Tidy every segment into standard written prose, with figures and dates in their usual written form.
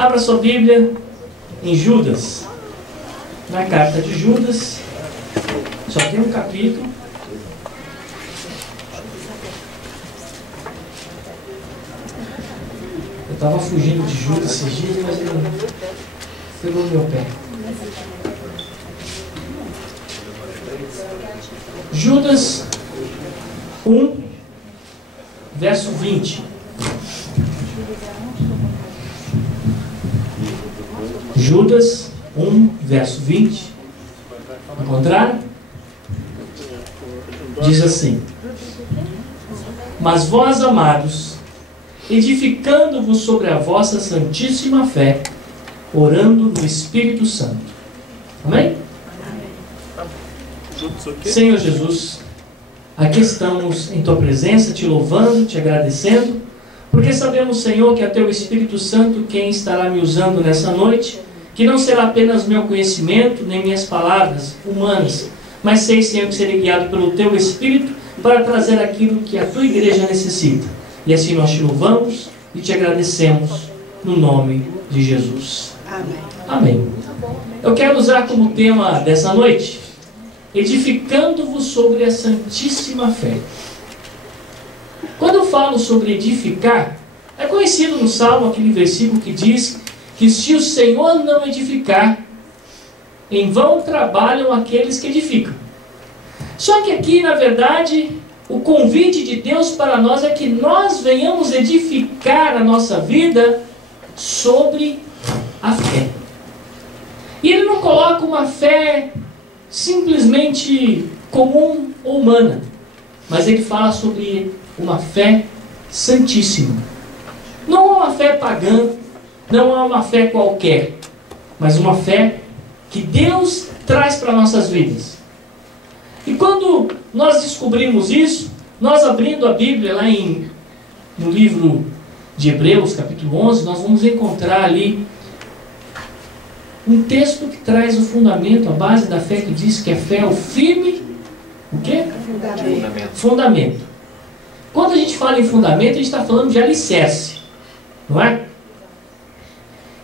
Abra sua Bíblia em Judas, na carta de Judas. Só tem um capítulo. Eu estava fugindo de Judas esses dias, mas ele pegou no meu pé. Judas 1, verso 20. Judas 1, verso 20. Encontraram? Diz assim: Mas vós, amados, edificando-vos sobre a vossa santíssima fé, orando no Espírito Santo. Amém? Senhor Jesus, aqui estamos em Tua presença, Te louvando, Te agradecendo, porque sabemos, Senhor, que é Teu Espírito Santo quem estará me usando nessa noite, que não será apenas meu conhecimento, nem minhas palavras humanas, mas sei, Senhor, que serei guiado pelo Teu Espírito para trazer aquilo que a Tua igreja necessita. E assim nós Te louvamos e Te agradecemos no nome de Jesus. Amém. Amém. Eu quero usar como tema dessa noite, edificando-vos sobre a santíssima fé. Quando eu falo sobre edificar, é conhecido no Salmo aquele versículo que diz que se o Senhor não edificar, em vão trabalham aqueles que edificam. Só que aqui, na verdade, o convite de Deus para nós é que nós venhamos edificar a nossa vida sobre a fé. E Ele não coloca uma fé simplesmente comum ou humana, mas Ele fala sobre uma fé santíssima. Não é uma fé pagã, não é uma fé qualquer, mas uma fé que Deus traz para nossas vidas. E quando nós descobrimos isso, nós abrindo a Bíblia lá no livro de Hebreus, capítulo 11, nós vamos encontrar ali um texto que traz o fundamento, a base da fé, que diz que a fé é o firme, o quê? Fundamento. Quando a gente fala em fundamento, a gente está falando de alicerce, não é?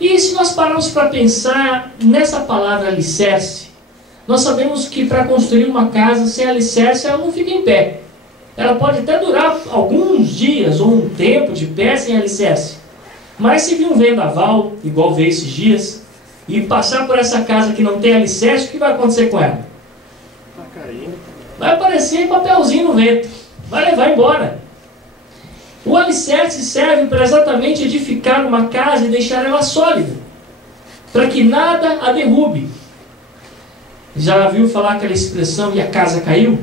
E se nós pararmos para pensar nessa palavra alicerce, nós sabemos que para construir uma casa sem alicerce, ela não fica em pé. Ela pode até durar alguns dias ou um tempo de pé sem alicerce. Mas se vir um vendaval, igual veio esses dias, e passar por essa casa que não tem alicerce, o que vai acontecer com ela? Vai aparecer papelzinho no vento. Vai levar embora. O alicerce serve para exatamente edificar uma casa e deixar ela sólida, para que nada a derrube. Já viu falar aquela expressão, e a casa caiu?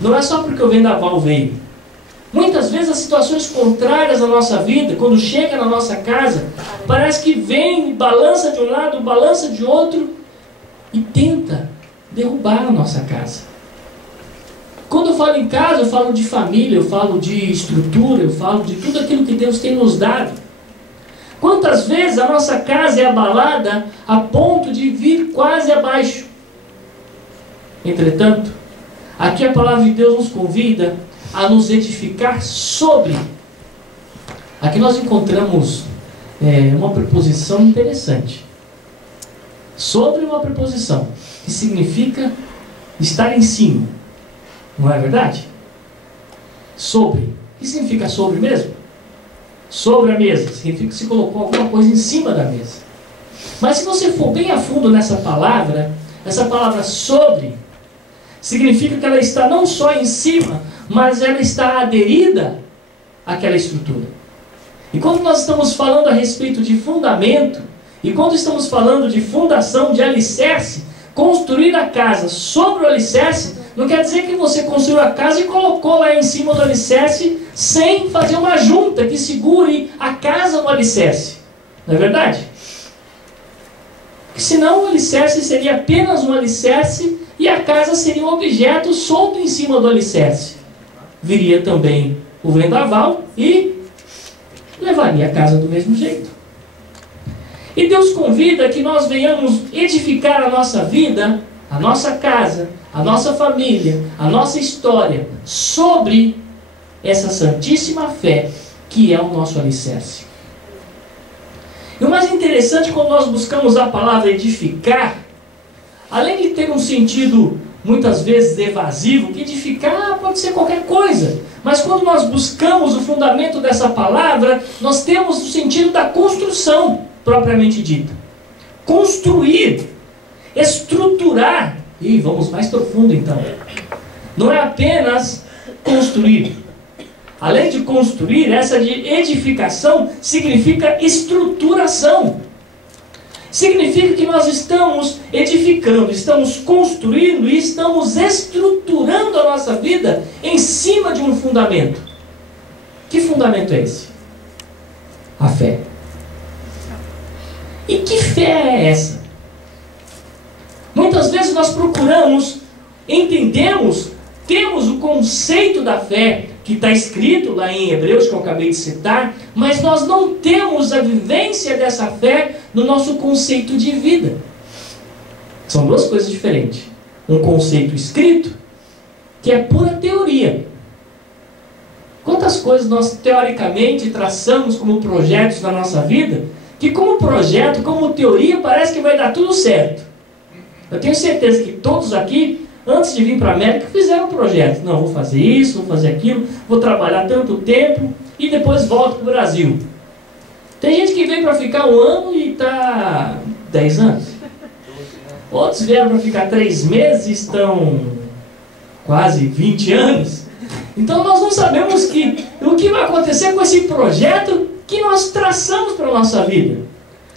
Não é só porque o vendaval veio. Muitas vezes as situações contrárias à nossa vida, quando chega na nossa casa, parece que vem, balança de um lado, balança de outro, e tenta derrubar a nossa casa. Quando eu falo em casa, eu falo de família, eu falo de estrutura, eu falo de tudo aquilo que Deus tem nos dado. Quantas vezes a nossa casa é abalada a ponto de vir quase abaixo? Entretanto, aqui a palavra de Deus nos convida a nos edificar sobre. Aqui nós encontramos uma preposição interessante. Sobre uma preposição, que significa estar em cima. Não é verdade? Sobre. O que significa sobre mesmo? Sobre a mesa. Significa que se colocou alguma coisa em cima da mesa. Mas se você for bem a fundo nessa palavra, essa palavra sobre, significa que ela está não só em cima, mas ela está aderida àquela estrutura. E quando nós estamos falando a respeito de fundamento, e quando estamos falando de fundação, de alicerce, construir a casa sobre o alicerce, não quer dizer que você construiu a casa e colocou lá em cima do alicerce sem fazer uma junta que segure a casa no alicerce. Não é verdade? Porque senão o alicerce seria apenas um alicerce e a casa seria um objeto solto em cima do alicerce. Viria também o vendaval e levaria a casa do mesmo jeito. E Deus convida que nós venhamos edificar a nossa vida, a nossa casa, a nossa família, a nossa história, sobre essa santíssima fé que é o nosso alicerce. E o mais interessante, quando nós buscamos a palavra edificar, além de ter um sentido muitas vezes evasivo, que edificar pode ser qualquer coisa, mas quando nós buscamos o fundamento dessa palavra, nós temos o sentido da construção, propriamente dita. Construir, estruturar, e vamos mais profundo então, não é apenas construir. Além de construir, essa de edificação significa estruturação. Significa que nós estamos edificando, estamos construindo e estamos estruturando a nossa vida em cima de um fundamento. Que fundamento é esse? A fé. E que fé é essa? Muitas vezes nós procuramos, entendemos, temos o conceito da fé, que está escrito lá em Hebreus, que eu acabei de citar, mas nós não temos a vivência dessa fé no nosso conceito de vida. São duas coisas diferentes. Um conceito escrito, que é pura teoria. Quantas coisas nós teoricamente traçamos como projetos na nossa vida, que como projeto, como teoria, parece que vai dar tudo certo. Eu tenho certeza que todos aqui, antes de vir para a América, fizeram um projeto. Não, vou fazer isso, vou fazer aquilo, vou trabalhar tanto tempo e depois volto para o Brasil. Tem gente que vem para ficar 1 ano e está 10 anos. Outros vieram para ficar 3 meses e estão quase 20 anos. Então nós não sabemos o que vai acontecer com esse projeto que nós traçamos para a nossa vida.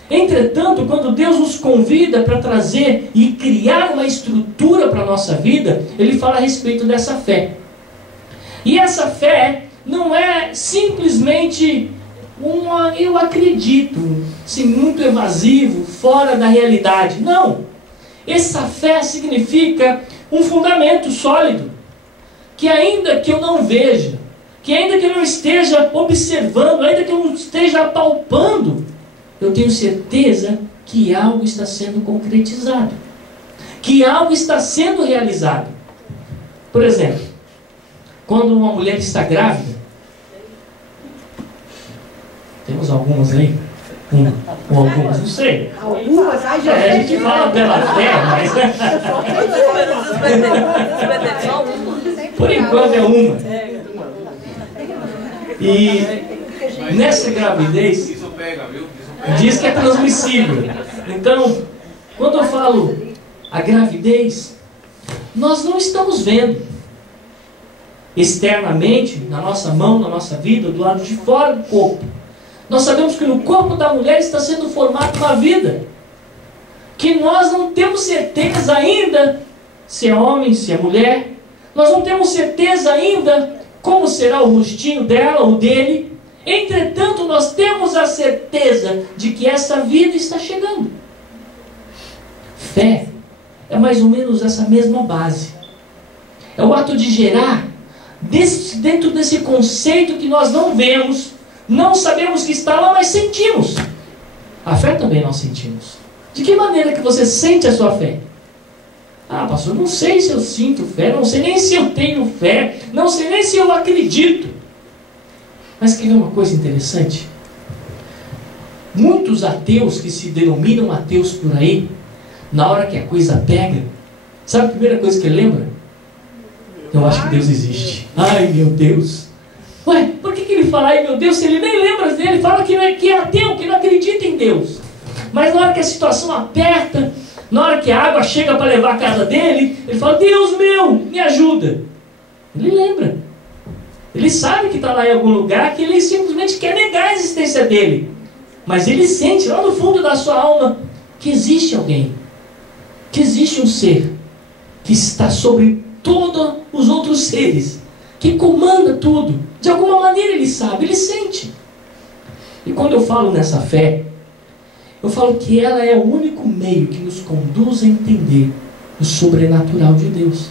Entretanto, quando Deus nos convida para trazer e criar uma estrutura para a nossa vida, Ele fala a respeito dessa fé. E essa fé não é simplesmente eu acredito, assim, muito evasivo, fora da realidade. Não. Essa fé significa um fundamento sólido, que ainda que eu não veja, que ainda que eu não esteja observando, ainda que eu não esteja apalpando, eu tenho certeza que algo está sendo concretizado, que algo está sendo realizado. Por exemplo, quando uma mulher está grávida, temos algumas aí? Ou algumas, não sei. Algumas, a gente fala pela fé, mas por enquanto é uma. E nessa gravidez, diz que é transmissível. Então, quando eu falo a gravidez, nós não estamos vendo externamente, na nossa mão, na nossa vida, do lado de fora do corpo. Nós sabemos que no corpo da mulher está sendo formada uma vida, que nós não temos certeza ainda se é homem, se é mulher. Nós não temos certeza ainda como será o rostinho dela ou dele. Entretanto, nós temos a certeza de que essa vida está chegando. Fé é mais ou menos essa mesma base. É o ato de gerar, dentro desse conceito que nós não vemos, não sabemos que está lá, mas sentimos. A fé também nós sentimos. De que maneira que você sente a sua fé? Ah, pastor, não sei se eu sinto fé, não sei nem se eu tenho fé, não sei nem se eu acredito. Mas quer ver uma coisa interessante? Muitos ateus que se denominam ateus por aí, na hora que a coisa pega, sabe a primeira coisa que ele lembra? Eu acho que Deus existe. Ai, meu Deus. Ué, por que ele fala, ai, meu Deus, se ele nem lembra dele? Fala que é ateu, que não acredita em Deus. Mas na hora que a situação aperta, na hora que a água chega para levar a casa dele, ele fala, Deus meu, me ajuda. Ele lembra. Ele sabe que está lá em algum lugar, que ele simplesmente quer negar a existência dele. Mas ele sente lá no fundo da sua alma que existe alguém, que existe um ser que está sobre todos os outros seres, que comanda tudo. De alguma maneira ele sabe, ele sente. E quando eu falo nessa fé, eu falo que ela é o único meio que nos conduz a entender o sobrenatural de Deus.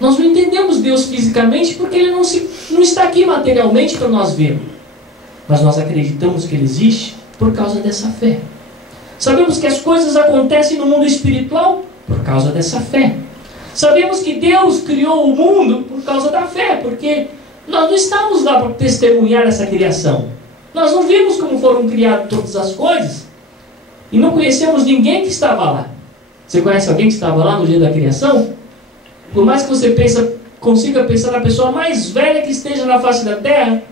Nós não entendemos Deus fisicamente porque Ele não está aqui materialmente para nós vermos. Mas nós acreditamos que Ele existe por causa dessa fé. Sabemos que as coisas acontecem no mundo espiritual por causa dessa fé. Sabemos que Deus criou o mundo por causa da fé, porque nós não estamos lá para testemunhar essa criação. Nós não vimos como foram criadas todas as coisas e não conhecemos ninguém que estava lá. Você conhece alguém que estava lá no dia da criação? Por mais que você consiga pensar na pessoa mais velha que esteja na face da terra,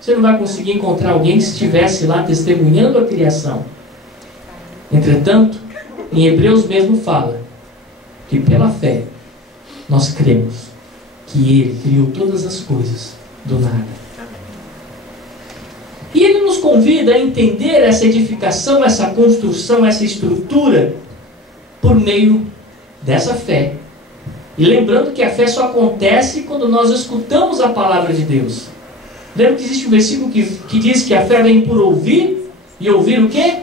você não vai conseguir encontrar alguém que estivesse lá testemunhando a criação. Entretanto, em Hebreus mesmo fala que pela fé nós cremos que Ele criou todas as coisas do nada. E Ele nos convida a entender essa edificação, essa construção, essa estrutura por meio dessa fé. E lembrando que a fé só acontece quando nós escutamos a palavra de Deus. Lembra que existe um versículo que diz que a fé vem por ouvir, e ouvir o quê?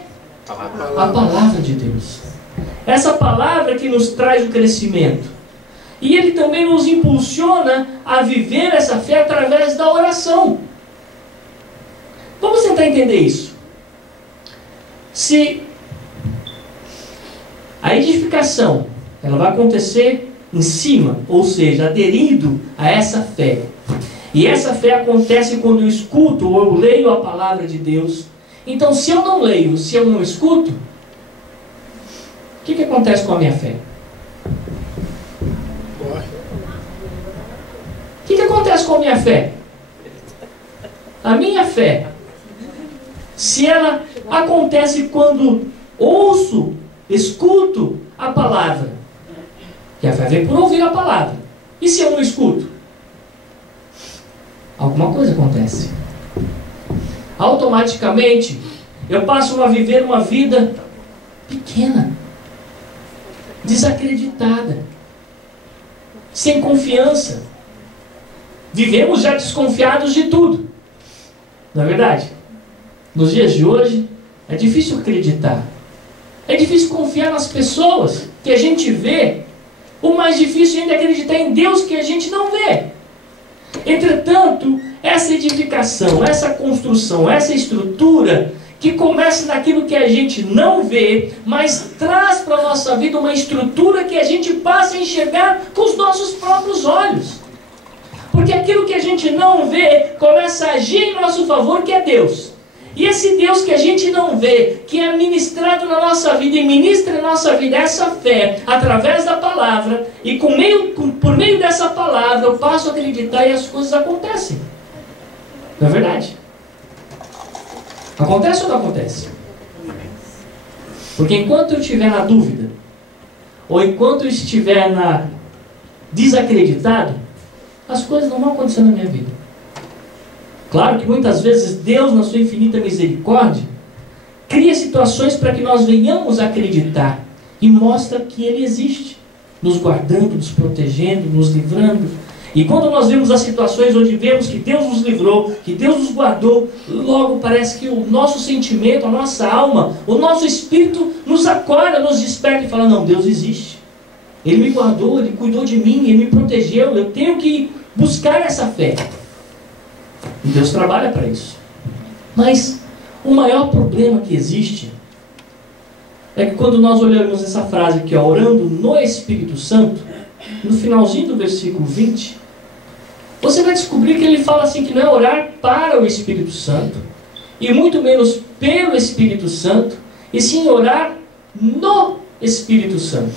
A palavra de Deus. Essa palavra que nos traz o crescimento. E Ele também nos impulsiona a viver essa fé através da oração. Vamos tentar entender isso. Se a edificação ela vai acontecer em cima, ou seja, aderindo a essa fé. E essa fé acontece quando eu escuto ou eu leio a palavra de Deus. Então, se eu não leio, se eu não escuto, o que acontece com a minha fé? O que acontece com a minha fé? A minha fé, se ela acontece quando ouço, escuto a palavra, que a fé vem por ouvir a palavra. E se eu não escuto? Alguma coisa acontece. Automaticamente, eu passo a viver uma vida pequena, desacreditada, sem confiança. Vivemos já desconfiados de tudo. Não é verdade? Nos dias de hoje, é difícil acreditar. É difícil confiar nas pessoas que a gente vê. O mais difícil ainda é acreditar em Deus que a gente não vê. Entretanto, essa edificação, essa construção, essa estrutura que começa naquilo que a gente não vê, mas traz para a nossa vida uma estrutura que a gente passa a enxergar com os nossos próprios olhos. Porque aquilo que a gente não vê começa a agir em nosso favor, que é Deus. E esse Deus que a gente não vê, que é ministrado na nossa vida e ministra na nossa vida essa fé através da palavra, e por meio dessa palavra eu passo a acreditar e as coisas acontecem. Não é verdade? Acontece ou não acontece? Porque enquanto eu estiver na dúvida, ou enquanto eu estiver desacreditado, as coisas não vão acontecer na minha vida. Claro que muitas vezes Deus, na sua infinita misericórdia, cria situações para que nós venhamos a acreditar e mostra que Ele existe, nos guardando, nos protegendo, nos livrando. E quando nós vemos as situações onde vemos que Deus nos livrou, que Deus nos guardou, logo parece que o nosso sentimento, a nossa alma, o nosso espírito nos acorda, nos desperta e fala: não, Deus existe. Ele me guardou, Ele cuidou de mim, Ele me protegeu, eu tenho que buscar essa fé. E Deus trabalha para isso. Mas o maior problema que existe é que quando nós olhamos essa frase aqui, orando no Espírito Santo, no finalzinho do versículo 20, você vai descobrir que ele fala assim, que não é orar para o Espírito Santo, e muito menos pelo Espírito Santo, e sim orar no Espírito Santo.